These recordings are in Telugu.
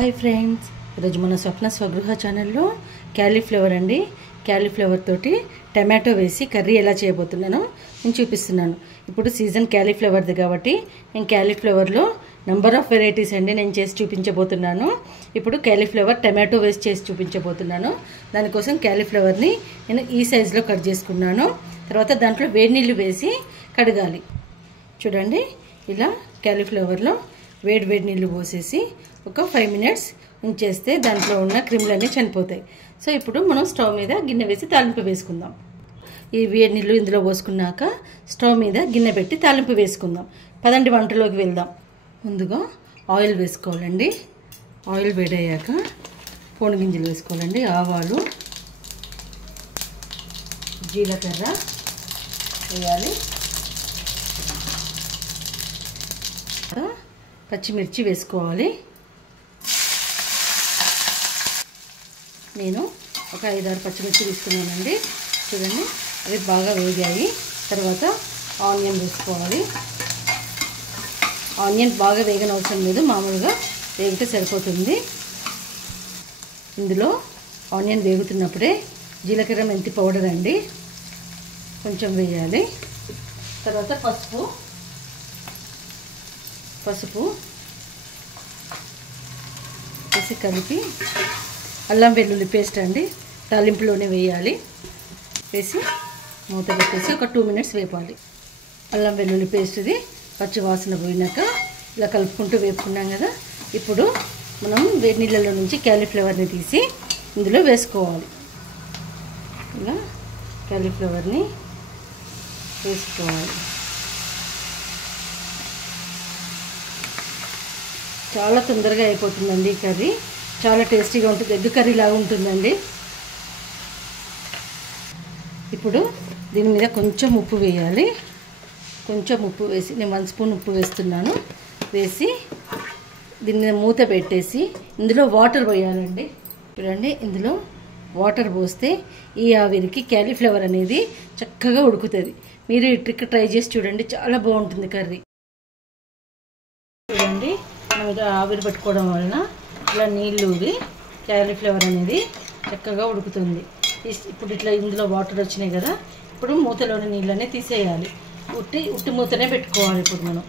హాయ్ ఫ్రెండ్స్, ఈరోజు మన స్వప్న స్వగృహ ఛానల్లో క్యాలీఫ్లవర్ అండి. క్యాలీఫ్లవర్ తోటి టమాటో వేసి కర్రీ ఎలా చేయబోతున్నానో నేను చూపిస్తున్నాను. ఇప్పుడు సీజన్ క్యాలీఫ్లవర్ది కాబట్టి నేను క్యాలీఫ్లవర్లో నెంబర్ ఆఫ్ వెరైటీస్ అండి నేను చేసి చూపించబోతున్నాను. ఇప్పుడు క్యాలీఫ్లవర్ టమాటో వేసి చేసి చూపించబోతున్నాను. దానికోసం క్యాలీఫ్లవర్ని నేను ఈ సైజులో కట్ చేసుకున్నాను. తర్వాత దాంట్లో వేడి నీళ్ళు వేసి కడగాలి. చూడండి, ఇలా క్యాలీఫ్లవర్లో వేడి నీళ్ళు పోసేసి ఒక 5 minutes ఉంచేస్తే దాంట్లో ఉన్న క్రిములన్నీ చనిపోతాయి. సో ఇప్పుడు మనం స్టవ్ మీద గిన్నె వేసి తాలింపు వేసుకుందాం. ఈ వేడి నీళ్ళు ఇందులో పోసుకున్నాక స్టవ్ మీద గిన్నె పెట్టి తాలింపు వేసుకుందాం. పదండి వంటలోకి వెళ్దాం. ముందుగా ఆయిల్ వేసుకోవాలండి. ఆయిల్ వేడయ్యాక పోను గింజలు వేసుకోవాలండి. ఆవాలు, జీలకర్ర వేయాలి. పచ్చిమిర్చి వేసుకోవాలి. నేను ఒక 5-6 పచ్చిమిర్చి తీసుకున్నానండి. చూడండి, అవి బాగా వేగాయి. తర్వాత ఆనియన్ వేసుకోవాలి. ఆనియన్ బాగా వేగన అవసరం లేదు, మామూలుగా వేగితే సరిపోతుంది. ఇందులో ఆనియన్ వేగుతున్నప్పుడే జీలకర్ర మెంతి పౌడర్ అండి కొంచెం వేయాలి. తర్వాత పసుపు వేసి కలిపి అల్లం వెల్లుల్లి పేస్ట్ అండి తాలింపులోనే వేయాలి. వేసి మూత పెట్టేసి ఒక 2 minutes వేపాలి. అల్లం వెల్లుల్లి పేస్ట్ది పచ్చి వాసన పోయినాక ఇలా కలుపుకుంటూ వేపుకున్నాం కదా. ఇప్పుడు మనం వేడి నీళ్ళలో నుంచి క్యాలీఫ్లవర్ని తీసి ఇందులో వేసుకోవాలి. ఇలా క్యాలీఫ్లవర్ని వేసుకోవాలి. చాలా తొందరగా అయిపోతుందండి ఈ కర్రీ. చాలా టేస్టీగా ఉంటుంది. ఎగ్ కర్రీ లాగా ఉంటుందండి. ఇప్పుడు దీని మీద కొంచెం ఉప్పు వేయాలి. కొంచెం ఉప్పు వేసి నేను 1 spoon ఉప్పు వేస్తున్నాను. వేసి దీని మీద మూత పెట్టేసి ఇందులో వాటర్ పోయాలండి. చూడండి, ఇందులో వాటర్ పోస్తే ఈ ఆవిరికి క్యాలీఫ్లవర్ అనేది చక్కగా ఉడుకుతుంది. మీరు ఈ ట్రిక్ ట్రై చేసి చూడండి, చాలా బాగుంటుంది కర్రీ. చూడండి, మనం ఇలా ఆవిరి పెట్టుకోవడం వలన ఇలా నీళ్ళు ఊరి క్యాలీఫ్లవర్ అనేది చక్కగా ఉడుకుతుంది. ఇప్పుడు ఇట్లా ఇందులో వాటర్ వచ్చినాయి కదా. ఇప్పుడు మూతలోని నీళ్ళనే తీసేయాలి. ఉట్టి మూతనే పెట్టుకోవాలి. ఇప్పుడు మనం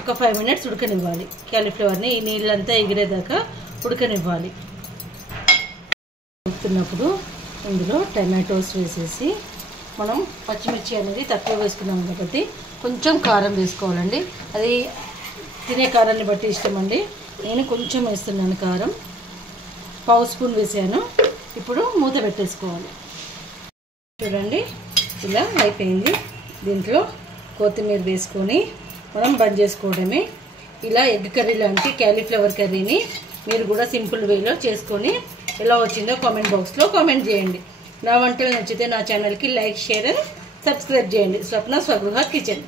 ఒక 5 minutes ఉడకనివ్వాలి. క్యాలీఫ్లవర్ని ఈ నీళ్ళంతా ఎగిరేదాకా ఉడకనివ్వాలి. ఉడుకుతున్నప్పుడు ఇందులో టమాటోస్ వేసేసి మనం పచ్చిమిర్చి అనేది తక్కువ వేసుకున్నాం కాబట్టి కొంచెం కారం వేసుకోవాలండి. అది తినే కారాన్ని బట్టి ఇష్టం అండి. నేను కొంచెం వేస్తున్నాను కారం, 1/2 spoon వేసాను. ఇప్పుడు మూత పెట్టేసుకోవాలి. చూడండి, ఇలా అయిపోయింది. దీంట్లో కొత్తిమీర వేసుకొని మనం బంద్ చేసుకోవడమే. ఇలా ఎగ్ కర్రీ లాంటి క్యాలీఫ్లవర్ కర్రీని మీరు కూడా సింపుల్ వేలో చేసుకొని ఎలా వచ్చిందో కామెంట్ బాక్స్లో కామెంట్ చేయండి. నా వంటలు నచ్చితే నా ఛానల్కి లైక్, షేర్ అండ్ సబ్స్క్రైబ్ చేయండి. స్వప్న స్వగృహ కిచెన్.